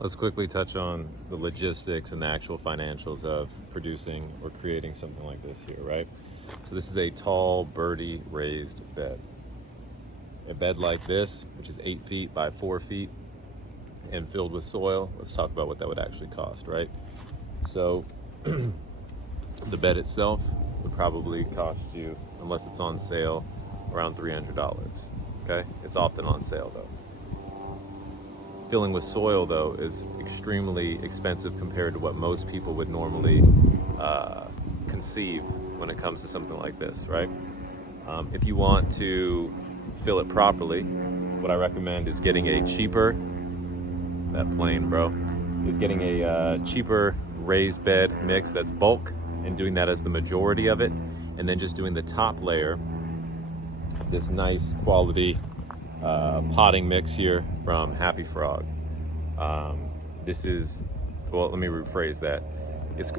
Let's quickly touch on the logistics and the actual financials of producing or creating something like this here, right? So this is a tall birdie raised bed. A bed like this, which is 8 feet by 4 feet and filled with soil. Let's talk about what that would actually cost, right? So the bed itself would probably cost you, unless it's on sale, around $300. Okay, it's often on sale though. Filling with soil though is extremely expensive compared to what most people would normally conceive when it comes to something like this, right? If you want to fill it properly, what I recommend is getting a cheaper, that plane bro, is getting a cheaper raised bed mix that's bulk and doing that as the majority of it, and then just doing the top layer, this nice quality potting mix here from Happy Frog. This is, well, let me rephrase that.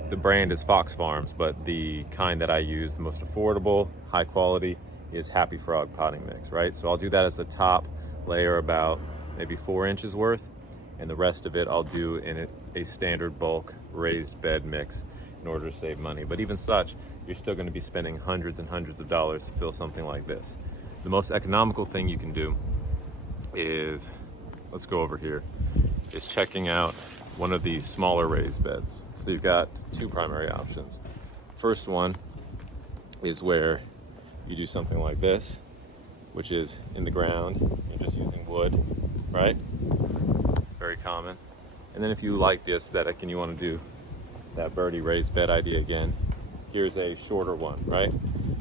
The brand is Fox Farms, but the kind that I use, the most affordable, high quality, is Happy Frog potting mix, right? So I'll do that as the top layer, about maybe 4 inches worth, and the rest of it I'll do in a standard bulk raised bed mix in order to save money. But even such, you're still going to be spending hundreds and hundreds of dollars to fill something like this. The most economical thing you can do is, let's go over here, is checking out one of these smaller raised beds. So you've got two primary options. First one is where you do something like this, which is in the ground, you're just using wood, right? Very common. And then if you like the aesthetic and you want to do that birdie raised bed idea again, here's a shorter one, right?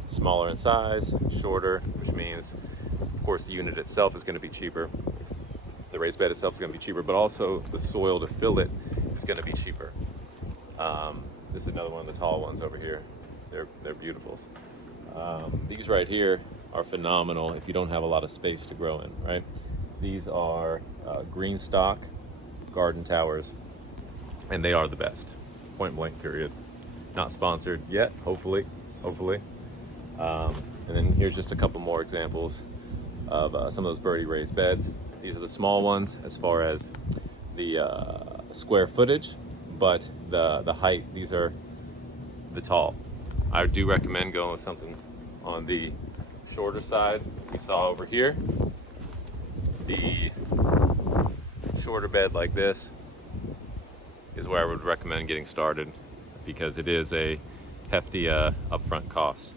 Smaller in size, shorter, which means, of course, the unit itself is going to be cheaper. The raised bed itself is going to be cheaper, but also the soil to fill it is going to be cheaper. This is another one of the tall ones over here. They're beautiful. These right here are phenomenal if you don't have a lot of space to grow in, right? These are green stock garden towers, and they are the best. Point blank, period. Not sponsored yet, hopefully. And then here's just a couple more examples of some of those birdie raised beds. These are the small ones as far as the square footage, but the height, these are the tall. I do recommend going with something on the shorter side. We saw over here, the shorter bed like this is where I would recommend getting started, because it is a hefty upfront cost.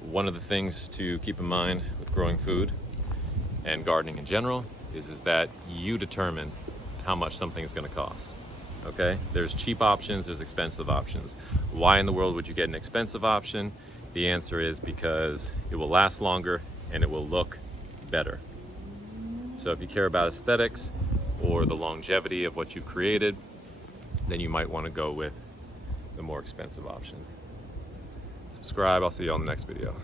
One of the things to keep in mind with growing food and gardening in general is that you determine how much something is going to cost. Okay, there's cheap options, there's expensive options. Why in the world would you get an expensive option? The answer is because it will last longer and it will look better. So if you care about aesthetics or the longevity of what you created, then you might want to go with the more expensive option. Subscribe, I'll see you on the next video.